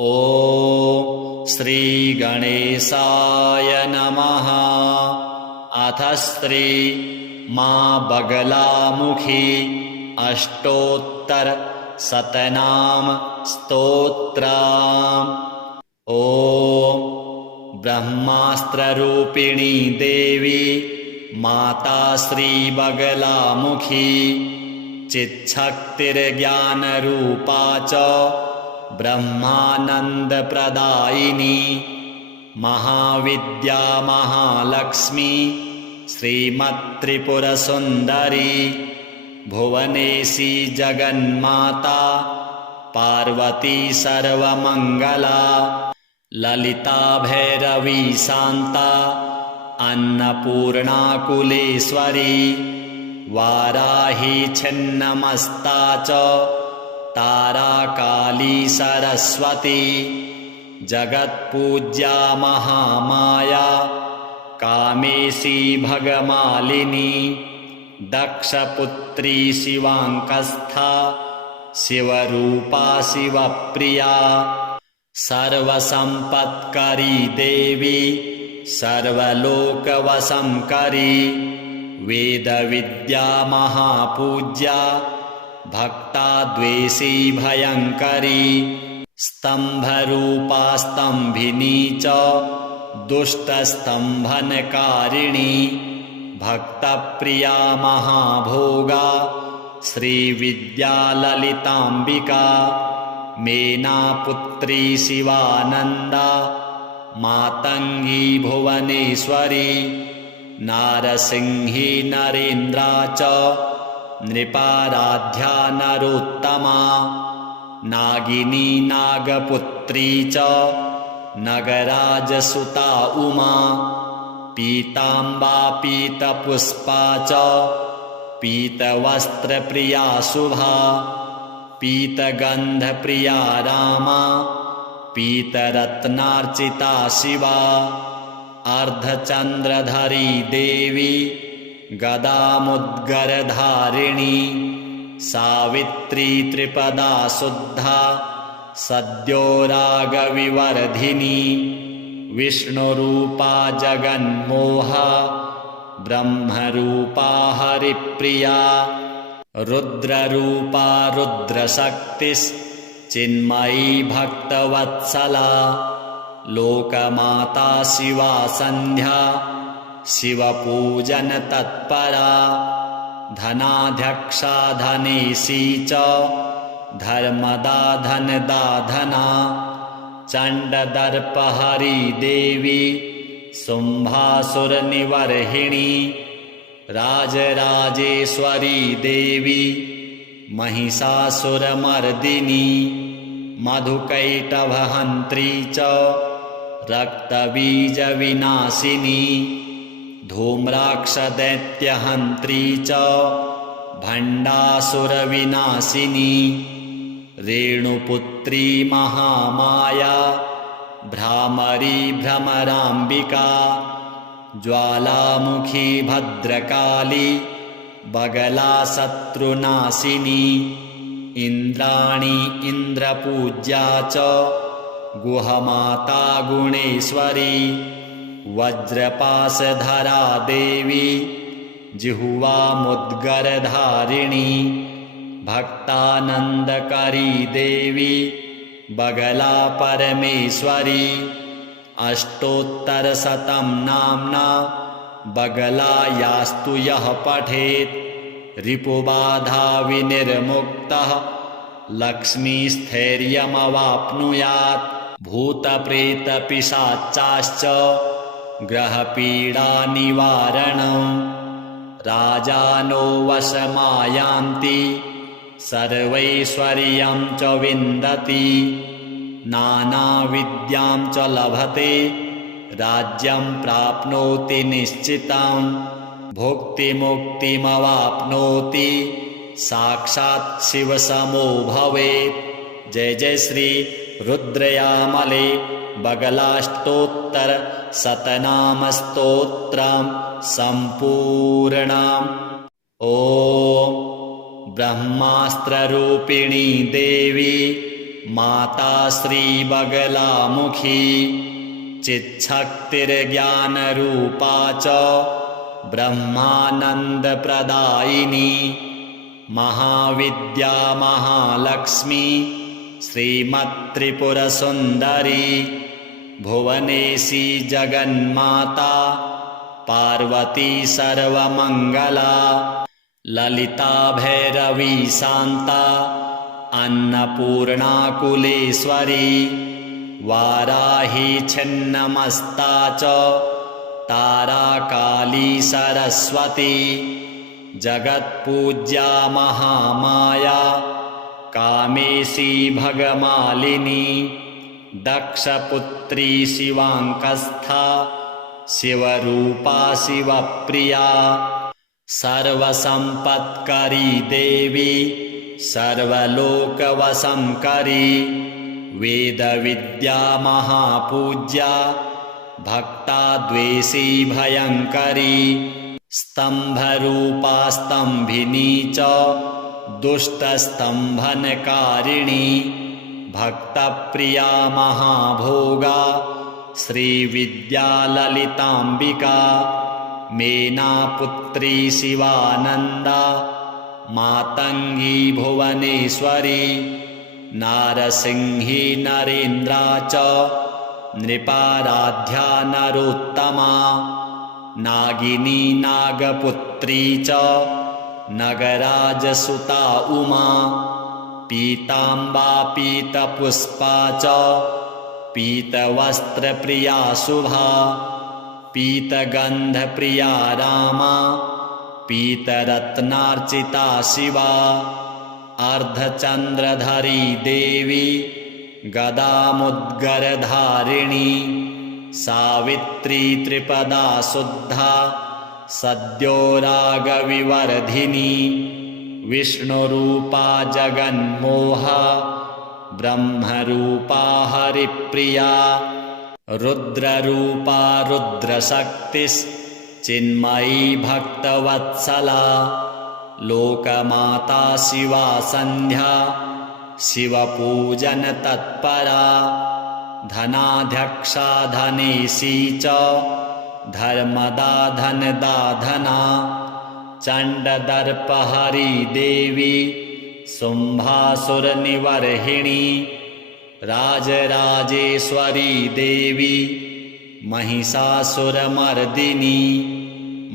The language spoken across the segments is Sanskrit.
ॐ श्रीगणेशाय नमः। अथ श्री माँ बगलामुखी अष्टोत्तरशतनाम स्तोत्रम्। ॐ ब्रह्मास्त्ररूपिणी देवी माता श्री बगलामुखी चिच्छक्तिर्ज्ञानरूपा च ब्रह्मानन्दप्रदायिनी महाविद्या महालक्ष्मी श्रीमत्त्रिपुरसुन्दरी भुवनेशी जगन्माता पार्वती सर्वमङ्गला ललिता भैरवी शान्ता अन्नपूर्णाकुलेश्वरी वाराही छिन्नमस्ता च तारा काली सरस्वती जगत्पूज्या महामाया कामेशी भगमालिनी दक्षपुत्री शिवाङ्कस्था शिवरूपा शिवप्रिया सर्वसम्पत्करी देवी सर्वलोकवशंकरी वेदविद्या महापूज्या भक्ताद्वेषी भयङ्करी स्तम्भरूपा स्तम्भिनी च दुष्टस्तम्भनकारिणी भक्तप्रिया महाभोगा श्रीविद्या ललिताम्बिका मेनापुत्री शिवानन्दा मातङ्गी भुवनेश्वरी नारसिंही नरेन्द्रा च नृपाराध्या नरोत्तमा नागिनी नागपुत्री च नगराजसुता उमा पीताम्बा पीतपुष्पा च पीतवस्त्रप्रिया शुभा पीतगन्धप्रिया रामा पीतरत्नार्चिता शिवा अर्धचन्द्रधरी देवी गदामुद्गरधारिणी सावित्री त्रिपदा शुद्धा सद्यो रागविवर्धिनी विष्णुरूपा जगन्मोहा ब्रह्मरूपा हरिप्रिया रुद्ररूपा रुद्रशक्तिश्चिन्मयी भक्तवत्सला लोकमाता शिवा सन्ध्या शिवपूजन तत्परा धनाध्यक्षा धनेशी च धर्मदा धनदाधना चण्डदर्पहरी देवी शुम्भासुरनिवर्हिणी राजराजेश्वरी देवी महिषासुरमर्दिनी मधुकैटभहन्त्री च रक्तबीजविनाशिनी धूम्राक्षदैत्यहन्त्री च भण्डासुरविनाशिनी रेणुपुत्री महामाया भ्रामरी भ्रमराम्बिका ज्वालामुखी भद्रकाली बगला शत्रुनाशिनी इन्द्राणी इन्द्रपूज्या च गुहमाता गुणेश्वरी वज्रपाशधरा देवी जिह्वामुद्गरधारिणी भक्तानन्दकरी देवी बगला परमेश्वरी अष्टोत्तरशतं नाम्ना बगला यास्तु यः पठेत् रिपुबाधा विनिर्मुक्तः लक्ष्मीस्थैर्यमवाप्नुयात् भूतप्रेतपिशाचाश्च ग्रहपीडानिवारणं राजानो वशमायान्ति सर्वैश्वर्यं च विन्दति नानाविद्यां च लभते राज्यं प्राप्नोति निश्चितं भुक्तिमुक्तिमवाप्नोति साक्षात् शिवसमो भवेत्। जय जय श्री रुद्रयामले बगलाष्टोत्तरशतनाम स्तोत्रम् सम्पूर्णम्। ॐ ब्रह्मास्त्ररूपिणी देवी माता श्रीबगलामुखी चिच्छक्तिर्ज्ञानरूपा च ब्रह्मानन्दप्रदायिनी महाविद्या महालक्ष्मी श्रीमत्त्रिपुरसुन्दरी भुवनेशी जगन्माता पार्वती सर्वमङ्गला ललिता भैरवी शान्ता अन्नपूर्णा कुलेश्वरी वाराही छिन्नमस्ता च तारा काली सरस्वती जगत्पूज्या महामाया कामेशी भगमालिनी दक्षपुत्री शिवाङ्कस्था शिवरूपा शिवप्रिया सर्वसम्पत्करी देवी सर्वलोकवशंकरी वेदविद्या महापूज्या भक्ताद्वेषी भयङ्करी स्तम्भरूपा स्तम्भिनी च दुष्टस्तम्भनकारिणी भक्तप्रिया महाभोगा श्रीविद्या ललिताम्बिका मेनापुत्री शिवानन्दा मातङ्गी भुवनेश्वरी नारसिंही नरेन्द्रा च नृपाराध्या नरोत्तमा नागिनी नागपुत्री च नगराजसुता उमा पीताम्बा पीतपुष्पा च पीतवस्त्रप्रिया शुभा पीतगन्धप्रिया रामा पीतरत्नार्चिता शिवा अर्धचन्द्रधरी देवी गदामुद्गरधारिणी सावित्री त्रिपदा शुद्धा सद्यो रागविवर्धिनी विष्णुरूपा जगन्मोहा ब्रह्मरूपा हरिप्रिया रुद्ररूपा रुद्रशक्तिश्चिन्मयी भक्तवत्सला लोकमाता शिवा सन्ध्या शिवपूजनतत्परा धनाध्यक्षा धनेशी च धर्मदा धनदाधना चण्डदर्पहरी देवी शुम्भासुरनिवर्हिणी राजराजेश्वरी देवी महिषासुरमर्दिनी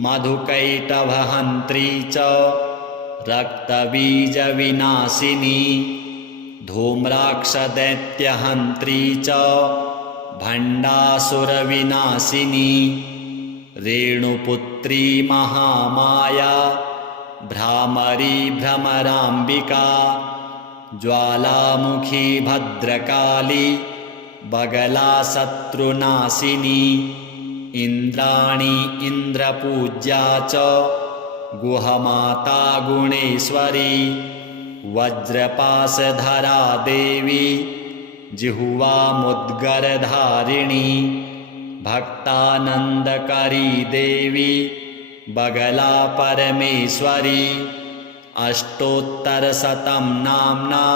मधुकैटभहन्त्री च रक्तबीजविनाशिनी धूम्राक्षदैत्यहन्त्री च भण्डासुरविनाशिनी रेणुपुत्री महामाया भ्रामरी भ्रमराम्बिका ज्वालामुखी भद्रकाली बगला शत्रुनाशिनी इन्द्राणी इन्द्रपूज्या च गुहमाता गुणेश्वरी वज्रपाशधरा देवी जिह्वामुद्गरधारिणी भक्तानन्दकरी देवी बगला परमेश्वरी अष्टोत्तरशतं नाम्ना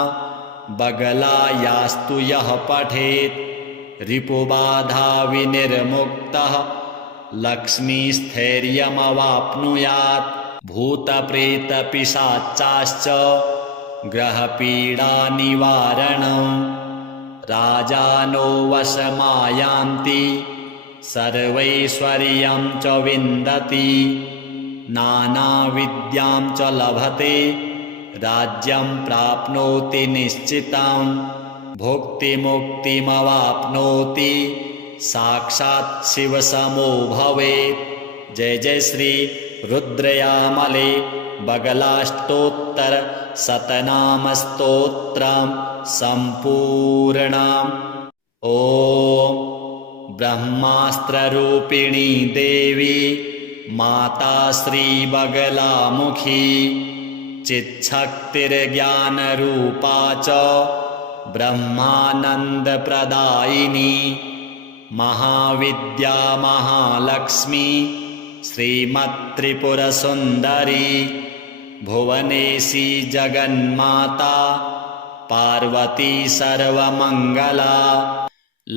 बगला यास्तु यः पठेत् रिपुबाधा विनिर्मुक्तः लक्ष्मीस्थैर्यमवाप्नुयात् भूतप्रेतपिशाचाश्च ग्रहपीडानिवारणं राजानो वशमायान्ति सर्वैश्वर्यं च विन्दति नानाविद्यां च लभते राज्यं प्राप्नोति निश्चितं भुक्तिमुक्तिमवाप्नोति साक्षात् शिवसमो भवेत्। जय जय श्री रुद्रयामले बगलाष्टोत्तर शतनाम स्तोत्रं सम्पूर्णम्। ओम ब्रह्मास्त्ररूपिणी देवी माता श्री बगलामुखी चिच्छक्तिर्ज्ञानरूपा च ब्रह्मानन्दप्रदायिनी महाविद्या महालक्ष्मी श्रीमत्त्रिपुरसुन्दरी भुवनेशी जगन्माता पार्वती सर्वमङ्गला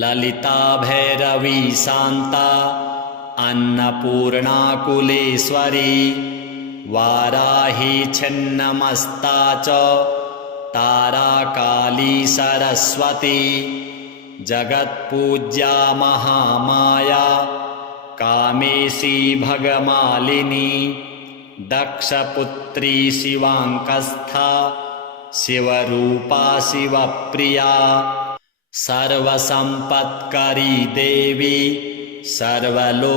ललिता भैरवी शान्ता अन्नपूर्णा कुलेश्वरी वाराही छिन्नमस्ता च तारा काली सरस्वती जगत्पूज्या महामाया कामेशी भगमालिनी दक्षपुत्री शिवाङ्कस्था शिवरूपा शिवप्रिया सर्वसम्पत्करी देवी सर्वलोकवशंकरी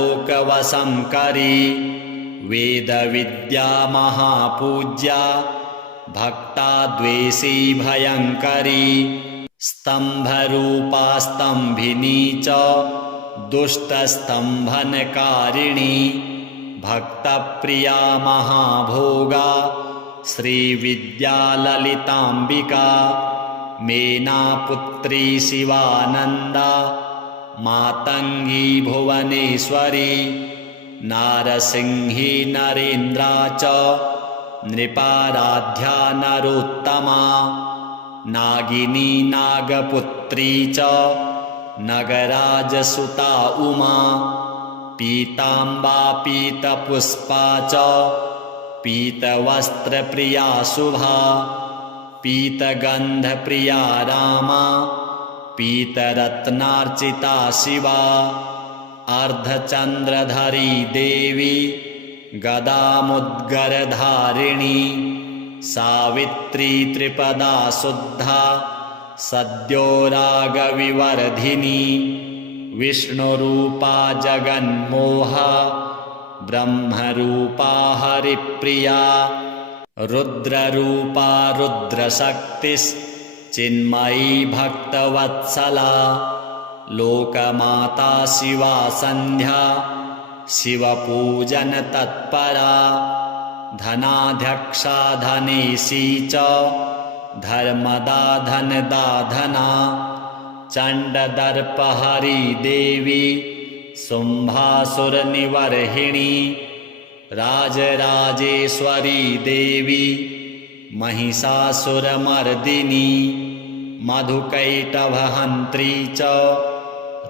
वेदविद्या महापूज्या भक्ताद्वेषी भयङ्करी स्तम्भरूपा स्तम्भिनी च दुष्टस्तम्भनकारिणी भक्तप्रिया महाभोगा श्रीविद्या ललिताम्बिका मेनापुत्री शिवानन्दा मातङ्गी भुवनेश्वरी नारसिंही नरेन्द्रा च नृपाराध्या नरोत्तमा नागिनी नागपुत्री च नगराजसुता उमा पीताम्बा पीतपुष्पा च पीतवस्त्रप्रिया शुभा पीतगन्धप्रिया रामा पीतरत्नार्चिता शिवा अर्धचन्द्रधरी देवी गदामुद्गरधारिणी सावित्री त्रिपदा शुद्धा सद्यो रागविवर्धिनी विष्णुरूपा जगन्मोहा ब्रह्मरूपा हरिप्रिया रुद्ररूपा रुद्रशक्तिश्चिन्मयी भक्तवत्सला लोकमाता शिवा सन्ध्या शिवपूजन तत्परा धनाध्यक्षा धनेशी च धर्मदा धनदाधना चण्डदर्पहरी देवी शुम्भासुरनिवर्हिणी राजराजेश्वरी देवी महिषासुरमर्दिनी मधुकैटभहन्त्री च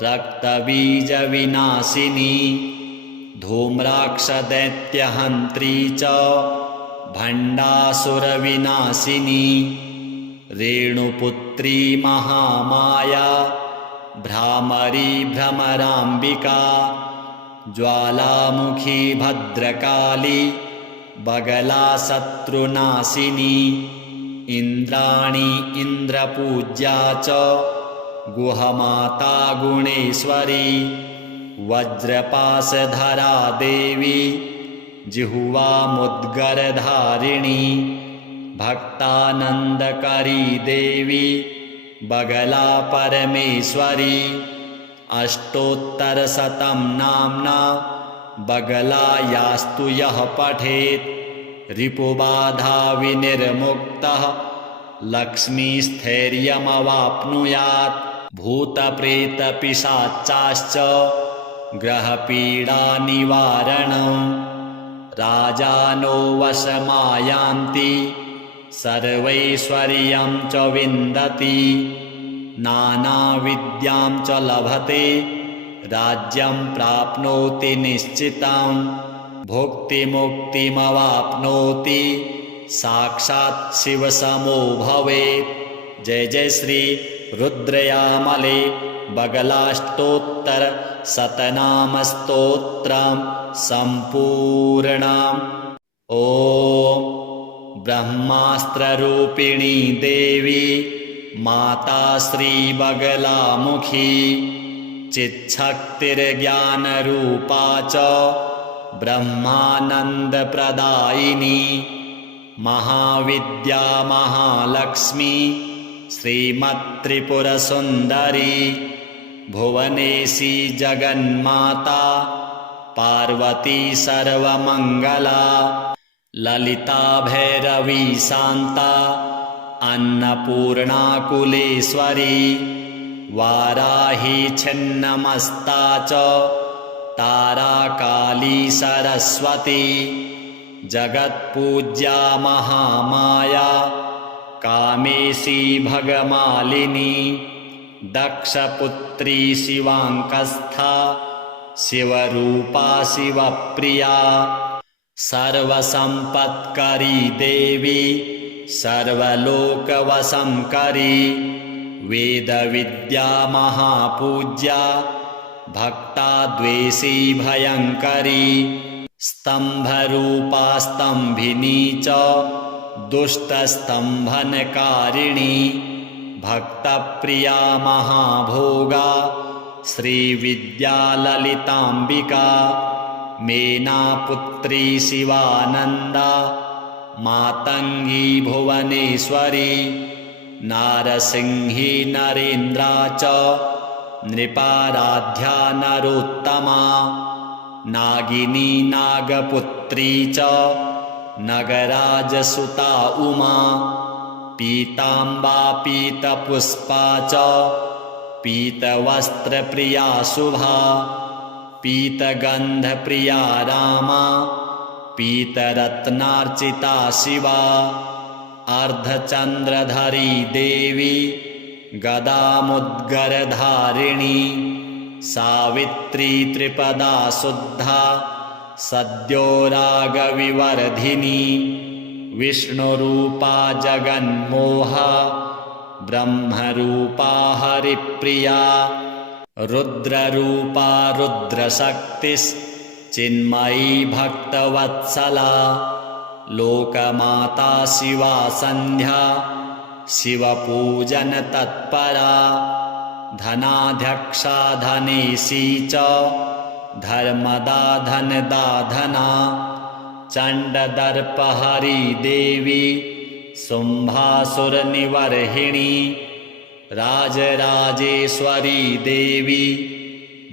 रक्तबीजविनाशिनी धूम्राक्षदैत्यहन्त्री च भण्डासुरविनाशिनी रेणुपुत्री महामाया भ्रामरी भ्रमराम्बिका ज्वालामुखी भद्रकाली बगला शत्रुनाशिनी इन्द्राणी इन्द्रपूज्या च गुहमाता गुणेश्वरी वज्रपाशधरा देवी जिह्वामुद्गरधारिणी भक्तानन्दकरी देवी बगला परमेश्वरी अष्टोत्तरशतं नाम्ना बगला यास्तु यः पठेत् रिपुबाधा विनिर्मुक्तः लक्ष्मीस्थैर्यमवाप्नुयात् भूतप्रेतपिशाचाश्च ग्रहपीडानिवारणं राजानो वशमायान्ति सर्वैश्वर्यं च विन्दति नानाविद्यां च लभते राज्यं प्राप्नोति निश्चितं भुक्तिमुक्तिमवाप्नोति साक्षात् शिवसमो भवेत्। जय जय श्री रुद्रयामले बगलाष्टोत्तर शतनाम स्तोत्रं सम्पूर्णम्। ॐ ब्रह्मास्त्ररूपिणी देवी माता श्री बगलामुखी चिच्छक्तिर्ज्ञानरूपा च ब्रह्मानन्दप्रदायिनी महाविद्या महालक्ष्मी श्रीमत्त्रिपुरसुन्दरी भुवनेशी जगन्माता पार्वती सर्वमङ्गला ललिता भैरवी शान्ता अन्नपूर्णा कुलेश्वरी वाराही छिन्नमस्ता च तारा काली सरस्वती जगत्पूज्या महामाया कामेशी भगमालिनी दक्षपुत्री शिवाङ्कस्था शिवरूपा शिवप्रिया सर्वसम्पत्करी देवी सर्वलोकवशंकरी वेदविद्या महापूज्या भक्ताद्वेषी भयङ्करी स्तम्भरूपा स्तम्भिनी च दुष्टस्तम्भनकारिणी भक्तप्रिया महाभोगा श्रीविद्या ललिताम्बिका मेनापुत्री शिवानन्दा मातङ्गी भुवनेश्वरी नारसिंही नरेन्द्रा च नृपाराध्या नरोत्तमा नागिनी नागपुत्री च नगराजसुता उमा पीताम्बा पीतपुष्पा च पीतवस्त्रप्रिया शुभा पीतगन्धप्रिया रामा पीतरत्नार्चिता शिवा अर्धचन्द्रधरी देवी गदामुद्गरधारिणी सावित्री त्रिपदा शुद्धा सद्यो रागविवर्धिनी विष्णुरूपा जगन्मोहा ब्रह्मरूपा हरिप्रिया रुद्ररूपा रुद्रशक्तिश्चिन्मयी भक्तवत्सला लोकमाता शिवा सन्ध्या शिवपूजनतत्परा धनाध्यक्षा धनेशी च धर्मदा धनदाधना चण्डदर्पहरी देवी शुम्भासुरनिवर्हिणी राजराजेश्वरी देवी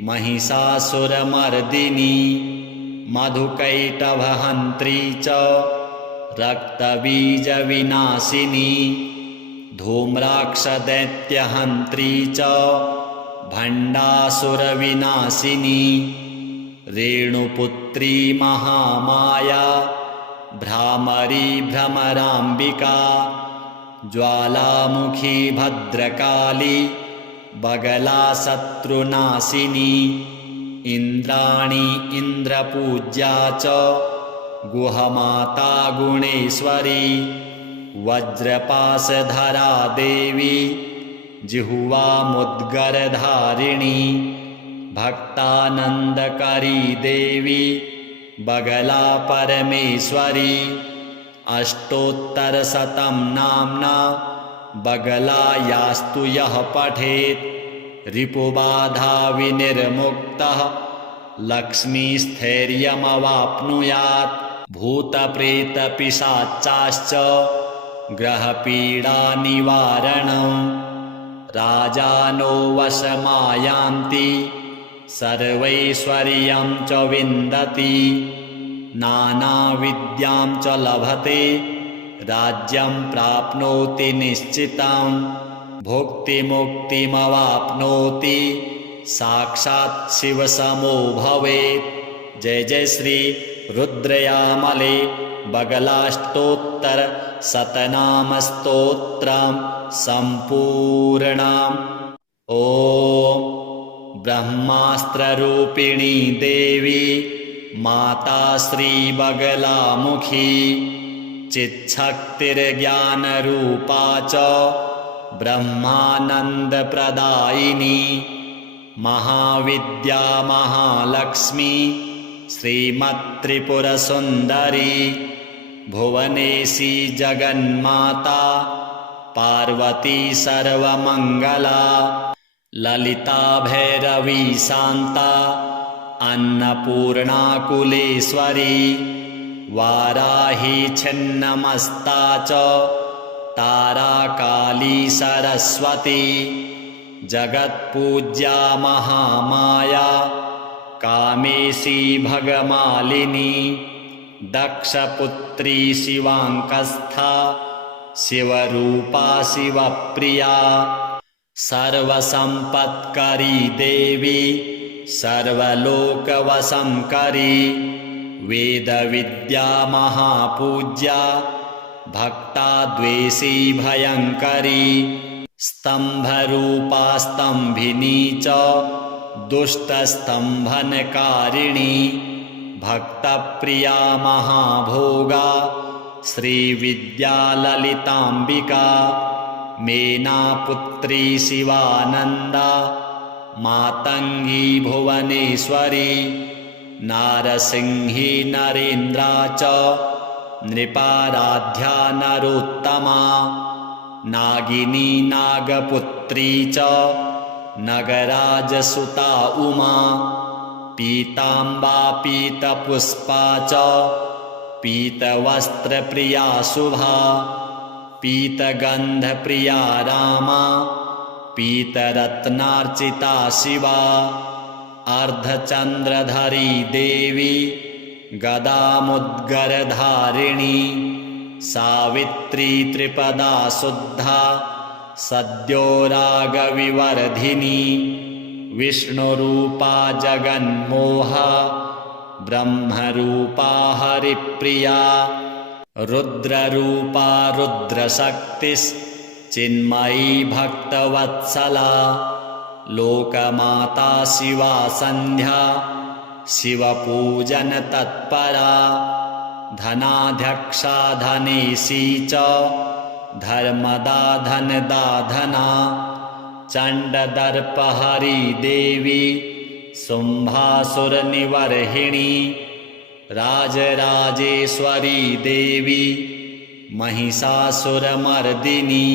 महिषासुरमर्दिनी मधुकैटभहन्त्री च रक्तबीजविनाशिनी धूम्राक्षदैत्यहन्त्री च भण्डासुरविनाशिनी रेणुपुत्री महामाया भ्रामरी भ्रमराम्बिका ज्वालामुखी भद्रकाली बगला शत्रुनाशिनी इन्द्राणी इन्द्रपूज्या च गुहमाता गुणेश्वरी वज्रपाशधरा देवी जिह्वामुद्गरधारिणी भक्तानन्दकरी देवी बगला परमेश्वरी अष्टोत्तरशतं नाम्ना बगला यास्तु यः पठेत् रिपुबाधा विनिर्मुक्तः लक्ष्मीस्थैर्यमवाप्नुयात् भूतप्रेतपिशाचाश्च ग्रहपीडानिवारणं राजानो वशमायान्ति सर्वैश्वर्यं च विन्दति नानाविद्यां च लभते राज्यं प्राप्नोति निश्चितं भुक्तिमुक्तिमवाप्नोति साक्षात् शिवसमो भवेत्। जय जय श्री रुद्रयामले बगलाष्टोत्तर शतनाम स्तोत्रं सम्पूर्णम्। ॐ ब्रह्मास्त्ररूपिणी देवी माता श्री बगलामुखी चिच्छक्तिर्ज्ञानरूपा च ब्रह्मानन्दप्रदायिनी महाविद्या महालक्ष्मी श्रीमत्त्रिपुरसुन्दरी भुवनेशी जगन्माता पार्वती सर्वमङ्गला ललिता भैरवी शान्ता अन्नपूर्णाकुलेश्वरी वाराही छिन्नमस्ता च ताराकाली सरस्वती जगत्पूज्या महामाया कामेशी भगमालिनी दक्षपुत्री शिवाङ्कस्था शिवरूपा शिवप्रिया सर्वसम्पत्करी देवी सर्वलोकवशंकरी वेदविद्या महापूज्या भक्ता द्वेषी भयङ्करी स्तम्भरूपा स्तम्भिनी च दुष्टस्तम्भनकारिणी भक्तप्रिया महाभोगा श्रीविद्या ललिताम्बिका मेनापुत्री शिवानन्दा मातङ्गी भुवनेश्वरी नारसिंही नरेन्द्रा च नृपाराध्या नरोत्तमा नागिनी नागपुत्री च नगराजसुता उमा पीताम्बा पीतपुष्पा च पीतवस्त्रप्रिया शुभा पीतगन्धप्रिया रामा पीतरत्नार्चिता शिवा अर्धचन्द्रधरी देवी गदामुद्गरधारिणी सावित्री त्रिपदा शुद्धा सद्यो रागविवर्धिनी विष्णुरूपा जगन्मोहा ब्रह्मरूपा हरिप्रिया रुद्ररूपा रुद्रशक्तिश्चिन्मयी भक्तवत्सला लोकमाता शिवा सन्ध्या शिवपूजनतत्परा धनाध्यक्षा धनेशी च धर्मदा धनदाधना चण्डदर्पहरी देवी शुम्भासुरनिवर्हिणी राजराजेश्वरी देवी महिषासुरमर्दिनी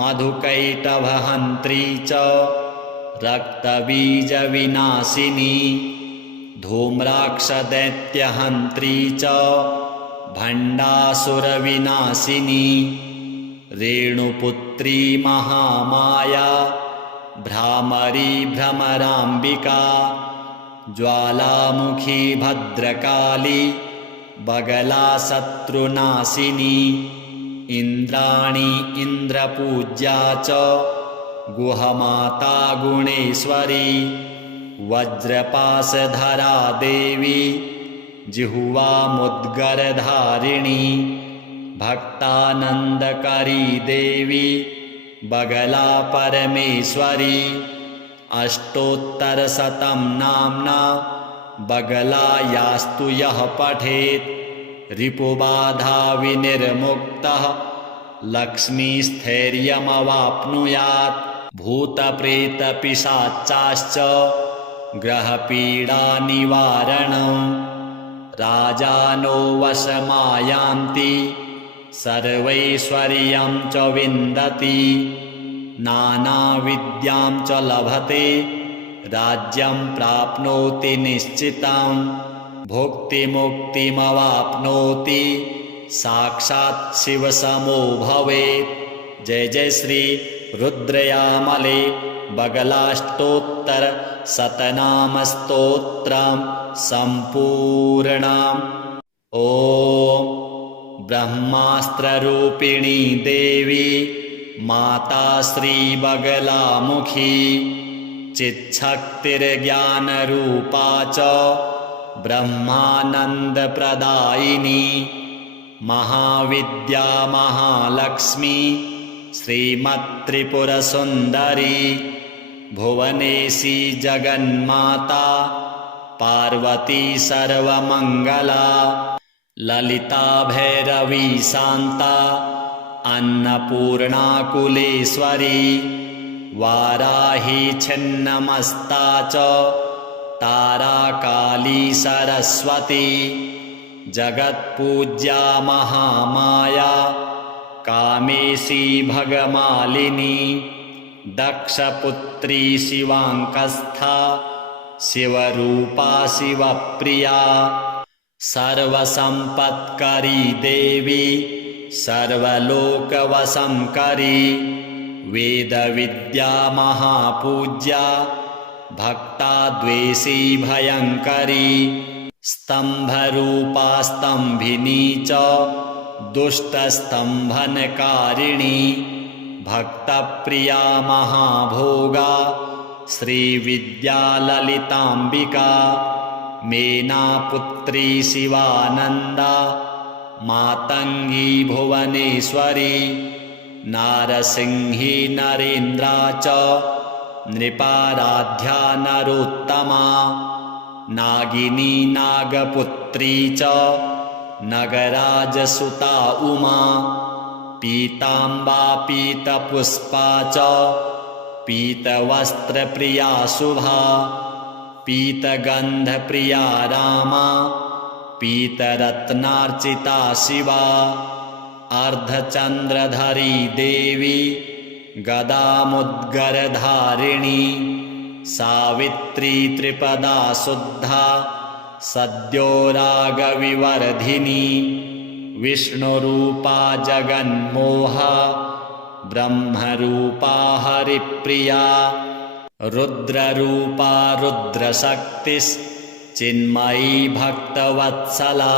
मधुकैटभहन्त्री च रक्तबीजविनाशिनी धूम्राक्षदैत्यहन्त्री च भण्डासुरविनाशिनी रेणुपुत्री महामाया भ्रामरी भ्रमराम्बिका ज्वालामुखी भद्रकाली बगला शत्रुनाशिनी इन्द्राणी इन्द्रपूज्या च गुहमाता गुणेश्वरी वज्रपाशधरा देवी जिह्वामुद्गरधारिणी भक्तानन्दकरी देवी बगला परमेश्वरी अष्टोत्तरशतं नाम्ना बगला यास्तु यः पठेत् रिपुबाधा विनिर्मुक्तः लक्ष्मीस्थैर्यमवाप्नुयात् भूतप्रेतपिशाचाश्च ग्रहपीडानिवारणं राजानो वशमायान्ति सर्वैश्वर्यं च विन्दति नानाविद्यां च लभते राज्यं प्राप्नोति निश्चितं भुक्तिमुक्तिमवाप्नोति साक्षात् शिवसमो भवेत्। जय जय श्री रुद्रयामले बगलाष्टोत्तर शतनाम स्तोत्रम् सम्पूर्णम्। ॐ ब्रह्मास्त्ररूपिणी देवी माता श्री बगलामुखी चिच्छक्तिर्ज्ञानरूपा च ब्रह्मानन्दप्रदायिनी महाविद्या महालक्ष्मी श्रीमत्त्रिपुरसुन्दरी भुवनेशी जगन्माता पार्वती सर्वमङ्गला ललिता भैरवी शान्ता अन्नपूर्णाकुलेश्वरी वाराही छिन्नमस्ता च तारा काली सरस्वती जगत्पूज्या महामाया कामेशी भगमालिनी दक्षपुत्री शिवाङ्कस्था शिवरूपा शिवप्रिया सर्वसम्पत्करी देवी सर्वलोकवशंकरी वेदविद्या महापूज्या भक्ता द्वेषी भयङ्करी स्तम्भरूपा स्तम्भिनी च दुष्टस्तम्भनकारिणी भक्तप्रिया महाभोगा श्रीविद्या ललिताम्बिका मेनापुत्री शिवानन्दा मातङ्गी भुवनेश्वरी नारसिंही नरेन्द्रा च नृपाराध्या नरोत्तमा नागिनी नागपुत्री च नगराजसुता उमा पीताम्बा पीतपुष्पा च पीतवस्त्रप्रिया शुभा पीतगन्धप्रिया रामा पीतरत्नार्चिता शिवा अर्धचन्द्रधरी देवी गदामुद्गरधारिणी सावित्री त्रिपदा शुद्धा सद्यो रागविवर्धिनी विष्णुरूपा जगन्मोहा ब्रह्मरूपा हरिप्रिया रुद्ररूपा रुद्रशक्तिश्चिन्मयी भक्तवत्सला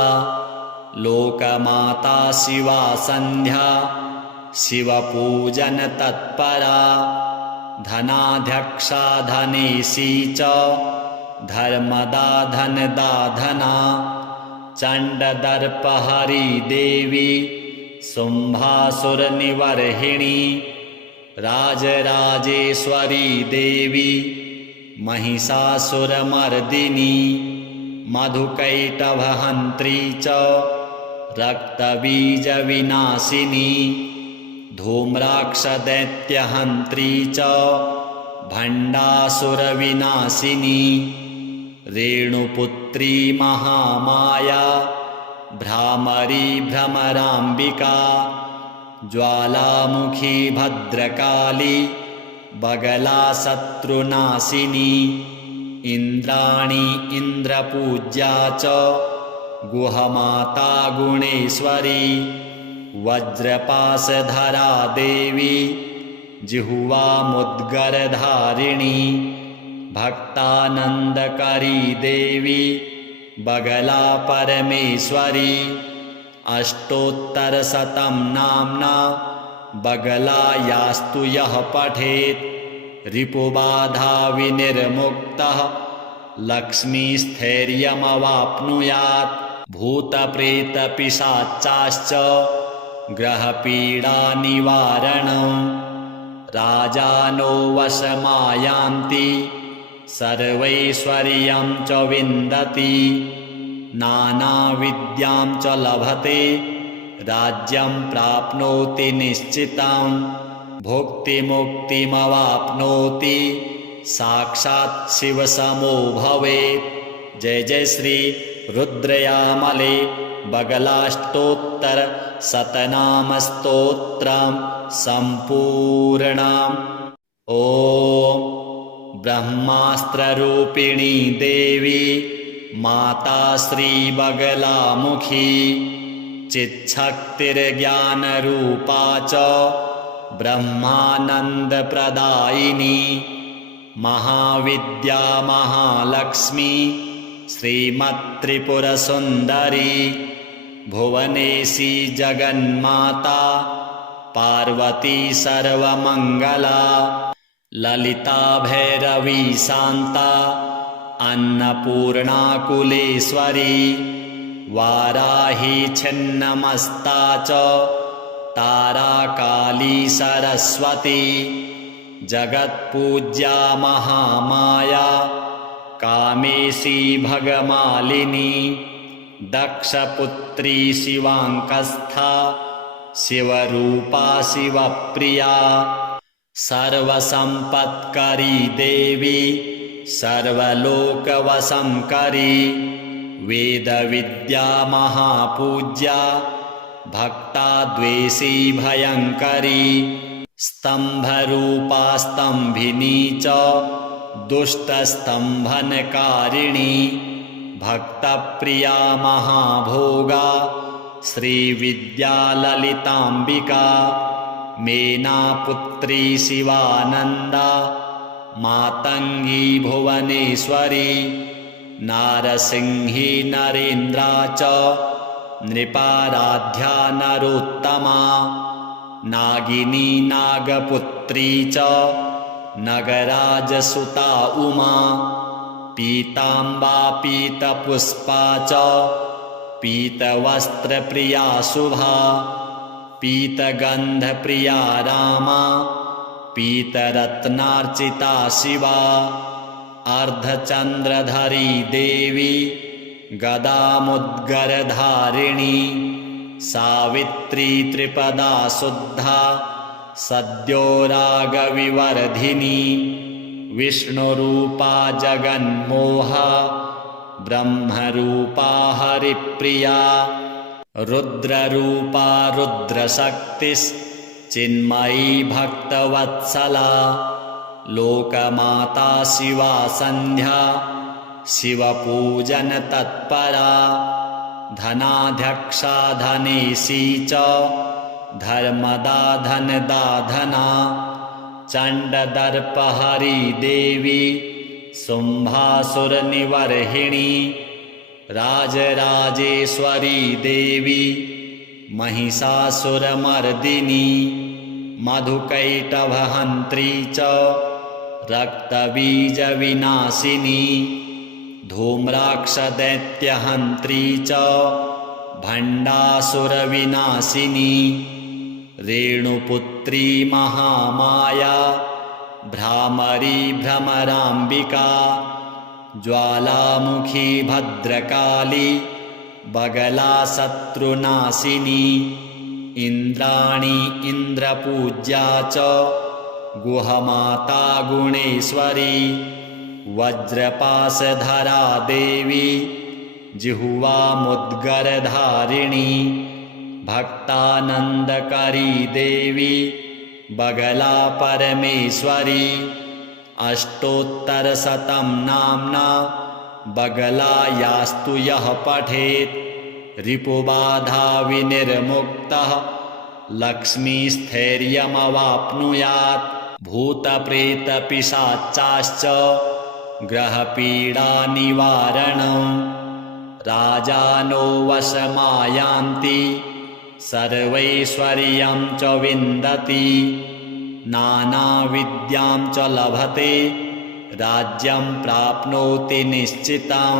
लोकमाता शिवा सन्ध्या शिवपूजनतत्परा धनाध्यक्षा धनेशी च धर्मदा धनदाधना चण्डदर्पहरी देवी शुम्भासुरनिवर्हिणी राजराजेश्वरी देवी महिषासुरमर्दिनी मधुकैटभहन्त्री च रक्तबीजविनाशिनी धूम्राक्षदैत्यहन्त्री च भण्डासुरविनाशिनी रेणुपुत्री महामाया भ्रामरी भ्रमराम्बिका ज्वालामुखी भद्रकाली बगला शत्रुनाशिनी इन्द्राणी इन्द्रपूज्या च गुहमाता गुणेश्वरी वज्रपाशधरा देवी जिह्वामुद्गरधारिणी भक्तानन्दकरी देवी बगला परमेश्वरी अष्टोत्तरशतं नाम्ना बगला यास्तु यः पठेत् रिपुबाधा विनिर्मुक्तः लक्ष्मीस्थैर्यमवाप्नुयात् भूतप्रेतपिशाचाश्च ग्रहपीडानिवारणं राजानो वशमायान्ति सर्वैश्वर्यं च विन्दति नानाविद्यां च लभते राज्यं प्राप्नोति निश्चितं भुक्तिमुक्तिमवाप्नोति साक्षात् शिवसमो भवेत्। जय जय श्री रुद्रयामले बगलाष्टोत्तरशतनामस्तोत्रं सम्पूर्णम्। ॐ ब्रह्मास्त्ररूपिणी देवी माता श्रीबगलामुखी चिच्छक्तिर्ज्ञानरूपा च ब्रह्मानन्दप्रदायिनी महाविद्या महालक्ष्मी श्रीमत्त्रिपुरसुन्दरी भुवनेशी जगन्माता पार्वती सर्वमङ्गला ललिता भैरवी शान्ता अन्नपूर्णाकुलेश्वरी वाराही छिन्नमस्ता च तारा काली सरस्वती जगत्पूज्या महामाया कामेशी भगमालिनी दक्षपुत्री शिवाङ्कस्था शिवरूपा शिवप्रिया सर्वसम्पत्करी देवी सर्वलोकवशंकरी वेदविद्या महापूज्या भक्ताद्वेषी भयङ्करी स्तम्भरूपा स्तम्भिनी च दुष्टस्तम्भनकारिणी भक्तप्रिया महाभोगा श्रीविद्या ललिताम्बिका मेनापुत्री शिवानन्दा मातङ्गी भुवनेश्वरी नारसिंही नरेन्द्रा च नृपाराध्या नरोत्तमा नागिनी नागपुत्री च नगराजसुता उमा पीताम्बा पीतपुष्पा च पीतवस्त्रप्रिया शुभा पीतगन्धप्रिया रामा पीतरत्नार्चिता शिवा अर्धचन्द्रधरी देवी गदामुद्गरधारिणी सावित्री त्रिपदा शुद्धा सद्यो रागविवर्धिनी विष्णुरूपा जगन्मोहा ब्रह्मरूपा हरिप्रिया रुद्ररूपा रुद्रशक्तिश्चिन्मयी भक्तवत्सला लोकमाता शिवा सन्ध्या शिवपूजनतत्परा धनाध्यक्षा धनेशी च धर्मदा धनदाधना चण्डदर्पहरी देवी शुम्भासुरनिवर्हिणी राजराजेश्वरी देवी महिषासुरमर्दिनी मधुकैटभहन्त्री च रक्तबीजविनाशिनी धूम्राक्षदैत्यहन्त्री च भण्डासुरविनाशिनी रेणुपुत्री महामाया भ्रामरी भ्रमराम्बिका ज्वालामुखी भद्रकाली बगला शत्रुनाशिनी इन्द्राणी इन्द्रपूज्या च गुहमाता गुणेश्वरी वज्रपाशधरा देवी जिह्वामुद्गरधारिणी भक्तानन्दकरी देवी बगला परमेश्वरी अष्टोत्तरशतं नाम्ना बगला यास्तु यः पठेत् रिपुबाधा विनिर्मुक्तः लक्ष्मीस्थैर्यमवाप्नुयात् भूतप्रेतपिशाचाश्च ग्रहपीडानिवारणं राजानो वशमायान्ति सर्वैश्वर्यं च विन्दति नानाविद्यां च लभते राज्यं प्राप्नोति निश्चितं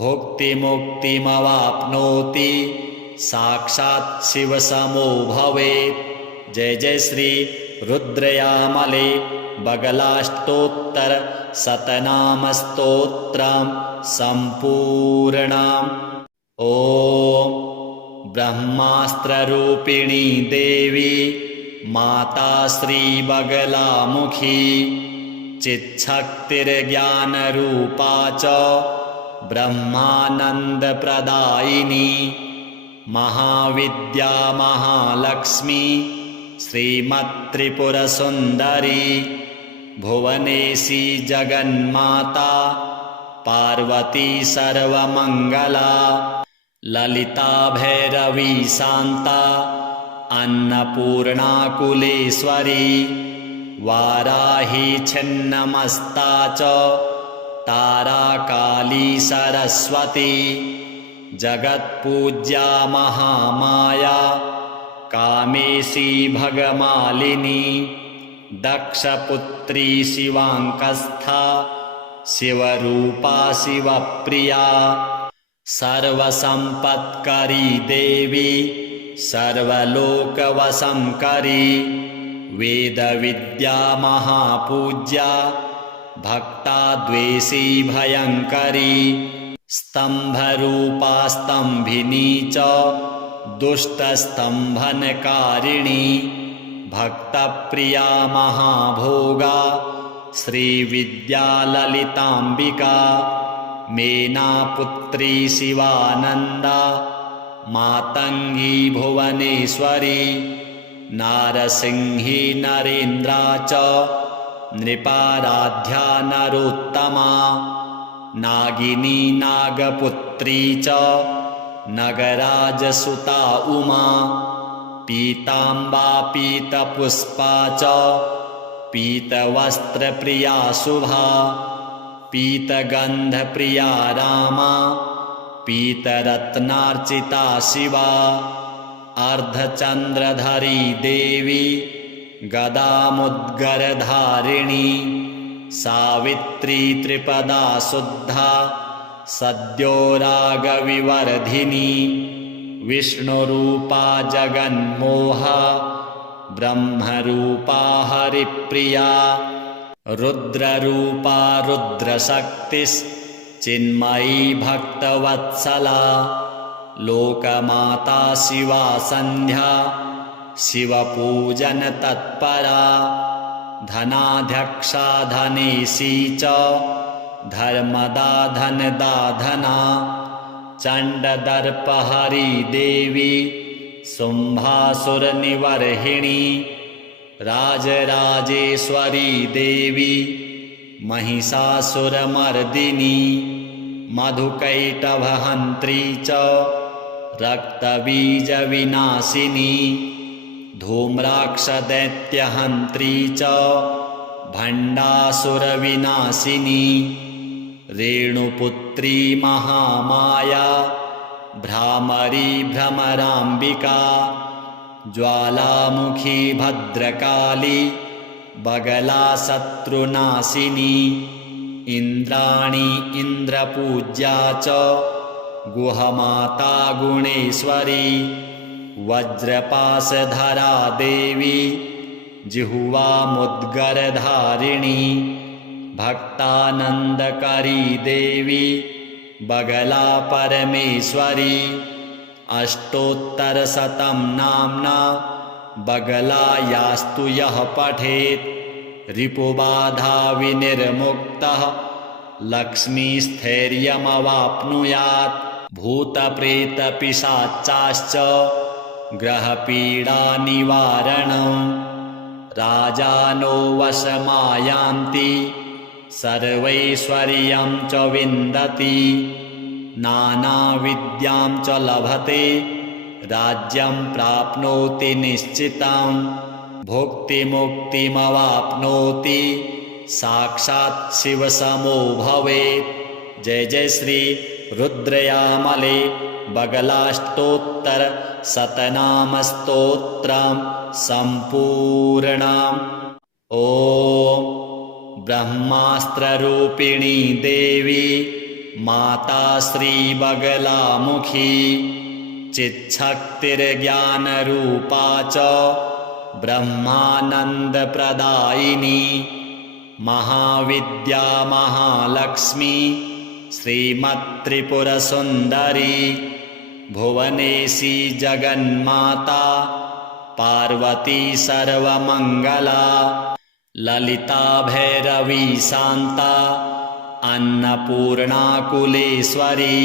भुक्तिमुक्तिमवाप्नोति साक्षात् शिवसमो भवेत्। जय जय श्री रुद्रयामले बगलाष्टोत्तर शतनामस्तोत्रं सम्पूर्णम्। ॐ ब्रह्मास्त्ररूपिणी देवी माता श्रीबगलामुखी चिच्छक्तिर्ज्ञानरूपा च ब्रह्मानन्दप्रदायिनी महाविद्या महालक्ष्मी श्रीमत्त्रिपुरसुन्दरी भुवनेशी जगन्माता पार्वती सर्वमङ्गला ललिता भैरवी शान्ता अन्नपूर्णा कुलेश्वरी वाराही छिन्नमस्ता च तारा काली सरस्वती जगत्पूज्या महामाया कामेशी भगमालिनी दक्षपुत्री शिवाङ्कस्था शिवरूपा शिवप्रिया सर्वसम्पत्करी देवी सर्वलोकवशंकरी वेदविद्या महापूज्या भक्ताद्वेषी भयङ्करी स्तम्भरूपा स्तम्भिनी च दुष्टस्तम्भनकारिणी भक्तप्रिया महाभोगा श्रीविद्या ललिताम्बिका मेनापुत्री शिवानन्दा मातङ्गी भुवनेश्वरी नारसिंही नरेन्द्रा च नृपाराध्या नरोत्तमा नागिनी नागपुत्री च नगराजसुता उमा पीताम्बा पीतपुष्पा च पीतवस्त्रप्रिया शुभा पीतगन्धप्रिया रामा पीतरत्नार्चिता शिवा अर्धचन्द्रधरी देवी गदामुद्गरधारिणी सावित्री त्रिपदा शुद्धा सद्यो रागविवर्धिनी विष्णुरूपा जगन्मोहा ब्रह्मरूपा हरिप्रिया रुद्ररूपा रुद्रशक्तिश्चिन्मयी भक्तवत्सला लोकमाता शिवा सन्ध्या शिवपूजनतत्परा धनाध्यक्षा धनेशी च धर्मदा धनदा धना चण्डदर्पहरी देवी शुम्भासुरनिवर्हिणी राजराजेश्वरी देवी महिषासुरमर्दिनी मधुकैटभहन्त्री च रक्तबीजविनाशिनी धूम्राक्षदैत्यहन्त्री च भण्डासुरविनाशिनी रेणुपुत्री महामाया भ्रामरी भ्रमराम्बिका ज्वालामुखी भद्रकाली बगला शत्रुनाशिनी इन्द्राणी इन्द्रपूज्या च गुहमाता गुणेश्वरी वज्रपाशधरा देवी जिह्वामुद्गरधारिणी भक्तानन्दकरी देवी बगला परमेश्वरी अष्टोत्तरशतं नाम्ना बगलायास्तु यः पठेत् रिपुबाधा विनिर्मुक्तः लक्ष्मीस्थैर्यमवाप्नुयात् भूतप्रेतपिशाचाश्च ग्रहपीडानिवारणं राजानो वशमायान्ति सर्वैश्वर्यं च विन्दति नानाविद्यां च लभते राज्यं प्राप्नोति निश्चितं भुक्तिमुक्तिमवाप्नोति साक्षात् शिवसमो भवेत्। जय जय श्री रुद्रयामले बगलाष्टोत्तर शतनाम स्तोत्रं सम्पूर्णम्। ॐ ब्रह्मास्त्ररूपिणी देवी माता श्री बगलामुखी चिच्छक्तिर्ज्ञानरूपा च ब्रह्मानन्दप्रदायिनी महाविद्या महालक्ष्मी श्रीमत्त्रिपुरसुन्दरी भुवनेशी जगन्माता पार्वती सर्वमङ्गला ललिता भैरवी शान्ता अन्नपूर्णा कुलेश्वरी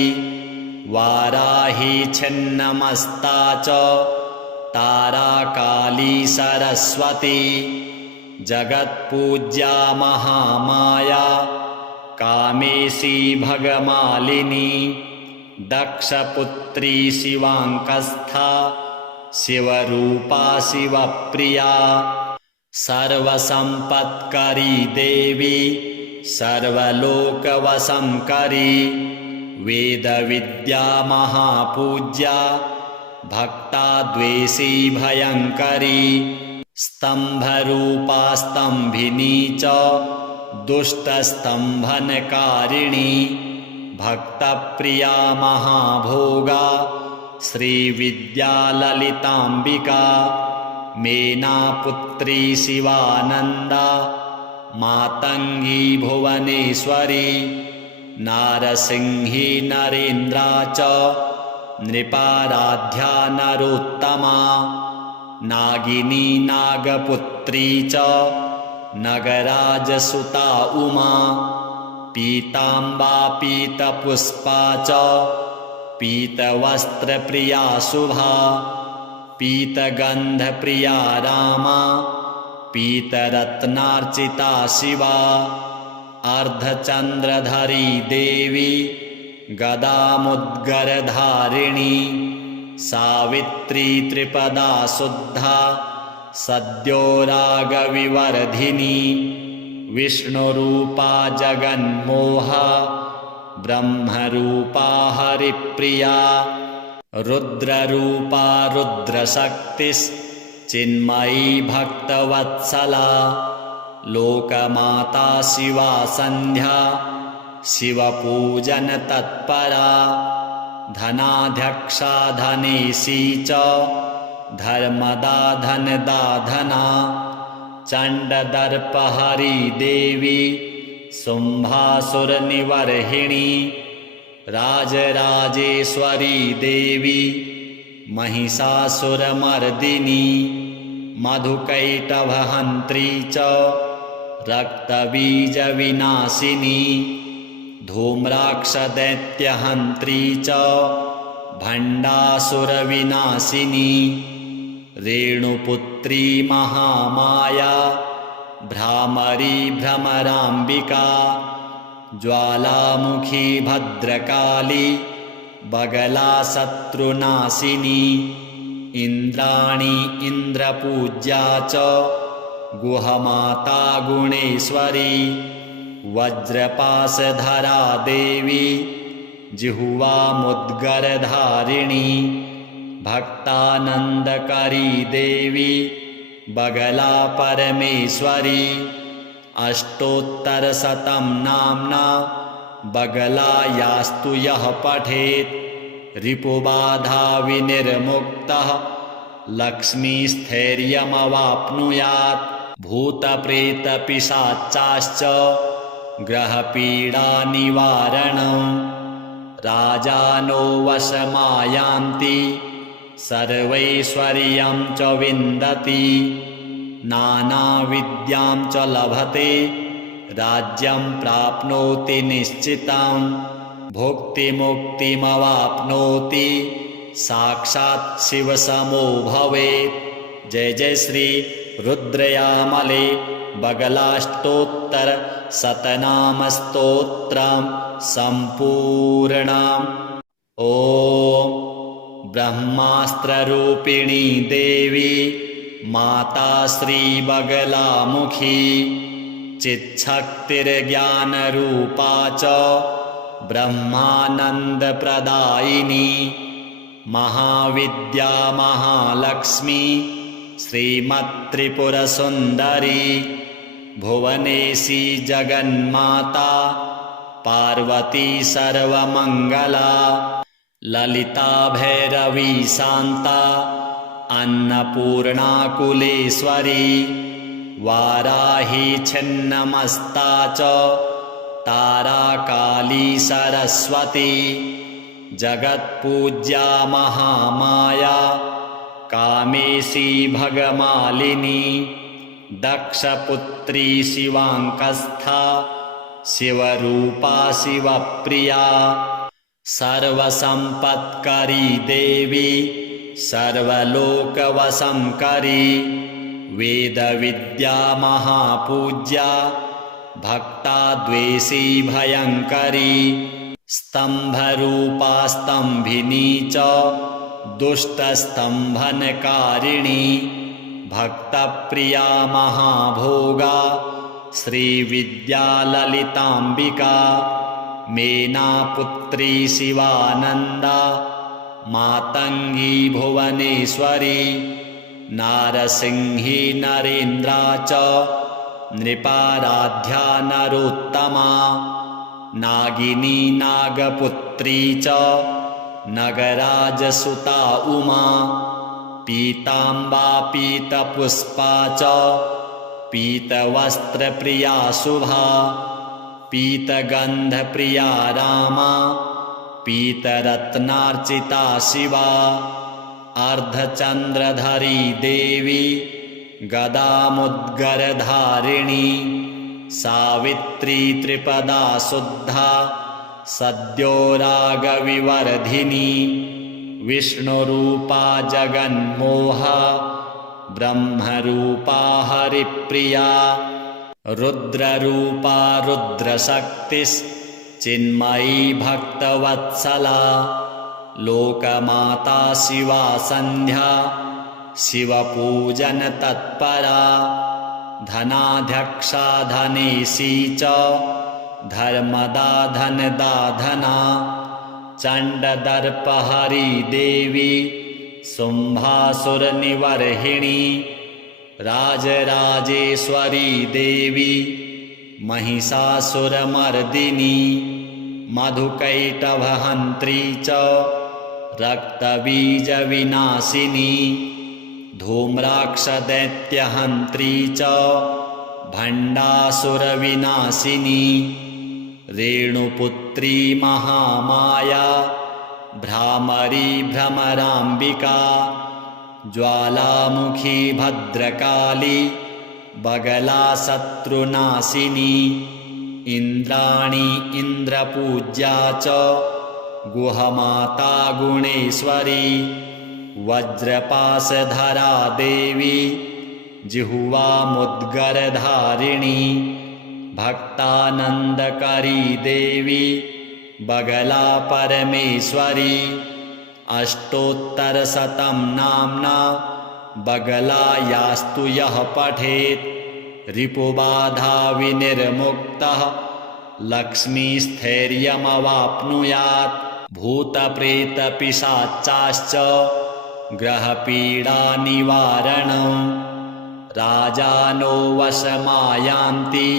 वाराही छिन्नमस्ता च तारा काली सरस्वती जगत्पूज्या महामाया कामेशी भगमालिनी दक्षपुत्री शिवाङ्कस्था शिवरूपा शिवप्रिया सर्वसम्पत्करी देवी सर्वलोकवशंकरी वेदविद्या महापूज्या भक्ताद्वेषी भयङ्करी स्तम्भरूपा स्तम्भिनी च दुष्टस्तम्भनकारिणी भक्तप्रिया महाभोगा श्रीविद्या ललिताम्बिका मेनापुत्री शिवानन्दा मातङ्गी भुवनेश्वरी नारसिंही नरेन्द्रा च नृपाराध्या नरोत्तमा नागिनी नागपुत्री च नगराजसुता उमा पीताम्बा पीतपुष्पा च पीतवस्त्रप्रिया शुभा पीतगन्धप्रिया रामा पीतरत्नार्चिता शिवा अर्धचन्द्रधरी देवी गदामुद्गरधारिणी सावित्री त्रिपदा शुद्धा सद्यो रागविवर्धिनी विष्णुरूपा जगन्मोहा ब्रह्मरूपा हरिप्रिया रुद्ररूपा रुद्रशक्तिश्चिन्मयी भक्तवत्सला लोकमाता शिवा सन्ध्या शिवपूजन तत्परा धनाध्यक्षा धनेशी च धर्मदा धनदाधना चण्डदर्पहरी देवी शुम्भासुरनिवर्हिणी राजराजेश्वरी देवी महिषासुरमर्दिनी मधुकैटभहन्त्री च रक्तबीजविनाशिनी धूम्राक्षदैत्यहन्त्री च भण्डासुरविनाशिनी रेणुपुत्री महामाया भ्रामरी भ्रमराम्बिका ज्वालामुखी भद्रकाली बगला शत्रुनाशिनी इन्द्राणी इन्द्रपूज्या च गुहमाता गुणेश्वरी वज्रपाशधरा देवी जिह्वामुद्गरधारिणी भक्तानन्दकरी देवी बगला परमेश्वरी अष्टोत्तरशतं नाम्ना बगला यास्तु यः पठेत् रिपुबाधा विनिर्मुक्तः लक्ष्मीस्थैर्यमवाप्नुयात् भूतप्रेतपिशाचाश्च ग्रहपीडानिवारणं राजानो वशमायान्ति सर्वैश्वर्यं च विन्दति नानाविद्यां च लभते राज्यं प्राप्नोति निश्चितं भुक्तिमुक्तिमवाप्नोति साक्षात् शिवसमो भवेत्। जय जय श्री रुद्रयामले बगलाष्टोत्तर शतनाम स्तोत्रं सम्पूर्णम्। ॐ ब्रह्मास्त्ररूपिणी देवी माता श्री बगलामुखी चिच्छक्तिर्ज्ञानरूपा च ब्रह्मानन्दप्रदायिनी महाविद्या महालक्ष्मी श्रीमत्त्रिपुरसुन्दरी भुवनेशी जगन्माता पार्वती सर्वमङ्गला ललिता भैरवी शान्ता अन्नपूर्णाकुलेश्वरी वाराही छिन्नमस्ता च तारा काली सरस्वती जगत्पूज्या महामाया कामेशी भगमालिनी दक्षपुत्री शिवाङ्कस्था शिवरूपा शिवप्रिया सर्वसम्पत्करी देवी सर्वलोकवशंकरी वेदविद्या महापूज्या भक्ताद्वेषी भयङ्करी स्तम्भरूपा स्तम्भिनी च दुष्टस्तम्भनकारिणी भक्तप्रिया महाभोगा श्रीविद्या ललिताम्बिका मेनापुत्री शिवानन्दा मातङ्गी भुवनेश्वरी नारसिंही नरेन्द्रा च नृपाराध्या नरोत्तमा नागिनी नागपुत्री च नगराजसुता उमा पीताम्बा पीतपुष्पा च पीतवस्त्रप्रिया शुभा पीतगन्धप्रिया रामा पीतरत्नार्चिता शिवा अर्धचन्द्रधरी देवी गदामुद्गरधारिणी सावित्री त्रिपदा शुद्धा सद्यो रागविवर्धिनी विष्णुरूपा जगन्मोहा ब्रह्मरूपा हरिप्रिया रुद्ररूपा रुद्रशक्तिश्चिन्मयी भक्तवत्सला लोकमाता शिवा सन्ध्या शिवपूजन तत्परा धनाध्यक्षा धनेशी च धर्मदा धनदाधना चण्डदर्पहरी देवी शुम्भासुरनिवर्हिणी राजराजेश्वरी देवी महिषासुरमर्दिनी मधुकैटभहन्त्री च रक्तबीजविनाशिनी धूम्राक्षदैत्यहन्त्री च भण्डासुरविनाशिनी रेणुपुत्री महामाया भ्रामरी भ्रमराम्बिका ज्वालामुखी भद्रकाली बगला शत्रुनाशिनी इन्द्राणी इन्द्रपूज्या च गुहमाता गुणेश्वरी वज्रपाशधरा देवी जिह्वामुद्गरधारिणी भक्तानन्दकरी देवी बगला परमेश्वरी अष्टोत्तरशतं नाम्ना बगला यास्तु यः पठेत् रिपुबाधा विनिर्मुक्तः लक्ष्मीस्थैर्यमवाप्नुयात् भूतप्रेतपिशाचाश्च ग्रहपीडानिवारणं राजानो वशमायान्ति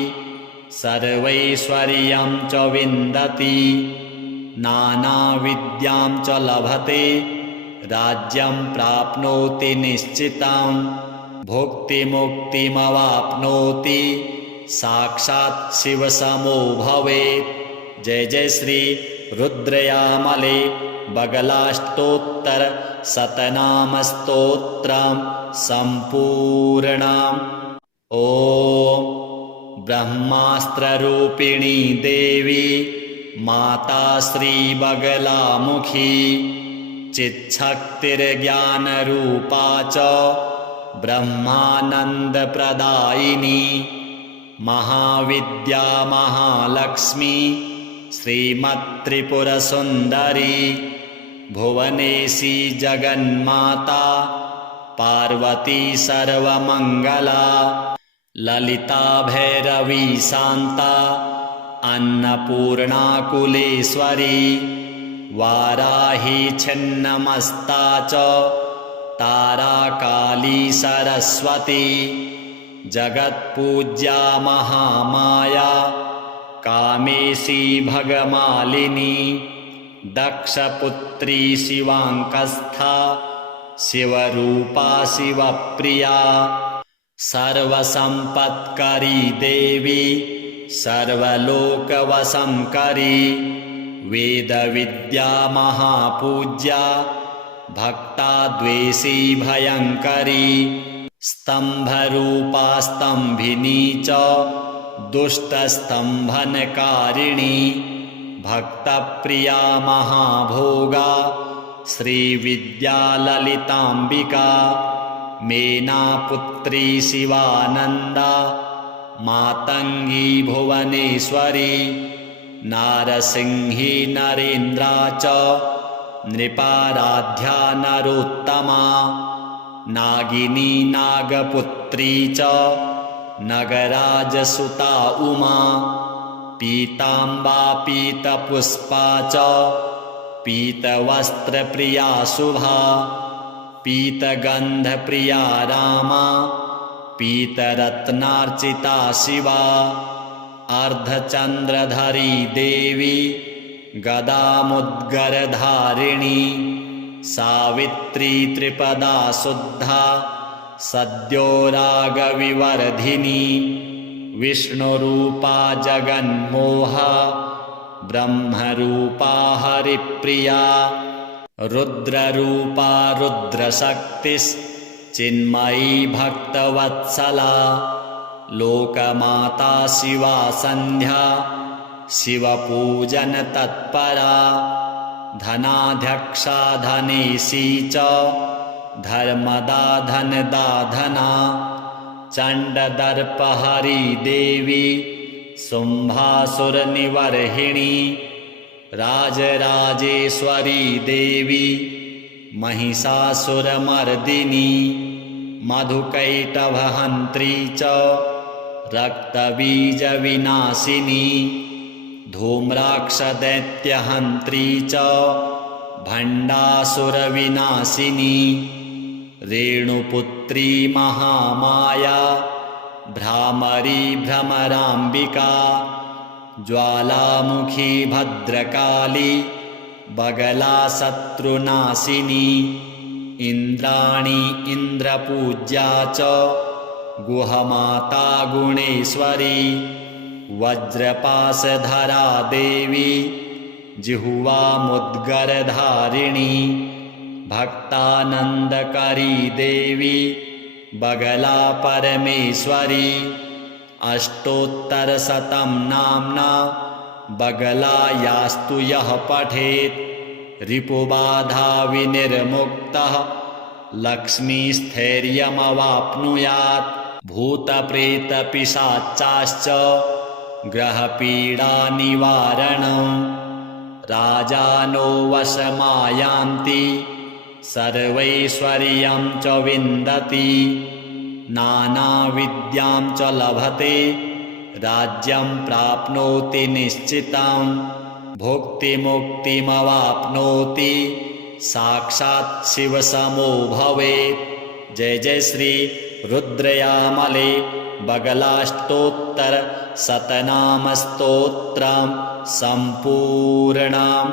सर्वैश्वर्यं च विन्दति नानाविद्यां च लभते राज्यं प्राप्नोति निश्चितं भुक्तिमुक्तिमवाप्नोति साक्षात् शिवसमो भवेत्। जय जय श्री रुद्रयामले बगलाष्टोत्तर शतनाम स्तोत्रं सम्पूर्णम्। ॐ ब्रह्मास्त्ररूपिणी देवी माता श्री बगलामुखी चिच्छक्तिर्ज्ञानरूपा च ब्रह्मानन्दप्रदायिनी महाविद्या महालक्ष्मी श्रीमत्त्रिपुरसुन्दरी भुवनेशी जगन्माता पार्वती सर्वमङ्गला ललिता भैरवी शान्ता अन्नपूर्णाकुलेश्वरी वाराही छिन्नमस्ता च तारा काली सरस्वती जगत्पूज्या महामाया कामेशी भगमालिनी दक्षपुत्री शिवाङ्कस्था शिवरूपा शिवप्रिया सर्वसम्पत्करी देवी सर्वलोकवशंकरी वेदविद्या महापूज्या भक्ताद्वेषी भयङ्करी स्तम्भरूपा स्तम्भिनी च दुष्टस्तम्भनकारिणी भक्तप्रिया महाभोगा श्रीविद्या ललिताम्बिका मेनापुत्री शिवानन्दा मातङ्गी भुवनेश्वरी नारसिंही नरेन्द्रा च नृपाराध्या नरोत्तमा नागिनी नागपुत्री च नगराजसुता उमा पीताम्बा पीतपुष्पा च पीतवस्त्रप्रिया शुभा पीतगन्धप्रिया रामा पीतरत्नार्चिता शिवा अर्धचन्द्रधरी देवी गदामुद्गरधारिणी सावित्री त्रिपदा शुद्धा सद्यो रागविवर्धिनी विष्णुरूपा जगन्मोहा ब्रह्मरूपा हरिप्रिया रुद्ररूपा रुद्रशक्तिश्चिन्मयी भक्तवत्सला लोकमाता शिवा सन्ध्या शिवपूजनतत्परा धनाध्यक्षा धनेशी च धर्मदा धनदाधना चण्डदर्पहरी देवी शुम्भासुरनिवर्हिणी राजराजेश्वरी देवी महिषासुरमर्दिनी मधुकैटभहन्त्री च रक्तबीजविनाशिनी धूम्राक्षदैत्यहन्त्री च भण्डासुरविनाशिनी रेणुपुत्री महामाया भ्रामरी भ्रमराम्बिका ज्वालामुखी भद्रकाली बगला शत्रुनाशिनी इन्द्राणी इन्द्रपूज्या च गुहमाता गुणेश्वरी वज्रपाशधरा देवी जिह्वामुद्गरधारिणी भक्तानन्दकरी देवी बगला परमेश्वरी अष्टोत्तरशतं नाम्ना बगलायास्तु यः पठेत् रिपुबाधा विनिर्मुक्तः लक्ष्मीस्थैर्यमवाप्नुयात् भूतप्रेतपिशाचाश्च ग्रहपीडानिवारणं राजानो वशमायान्ति सर्वैश्वर्यं च विन्दति नानाविद्यां च लभते राज्यं प्राप्नोति निश्चितं भुक्तिमुक्तिमवाप्नोति साक्षात् शिवसमो भवेत्। जय जय श्री रुद्रयामले बगलाष्टोत्तर शतनाम स्तोत्रं सम्पूर्णम्।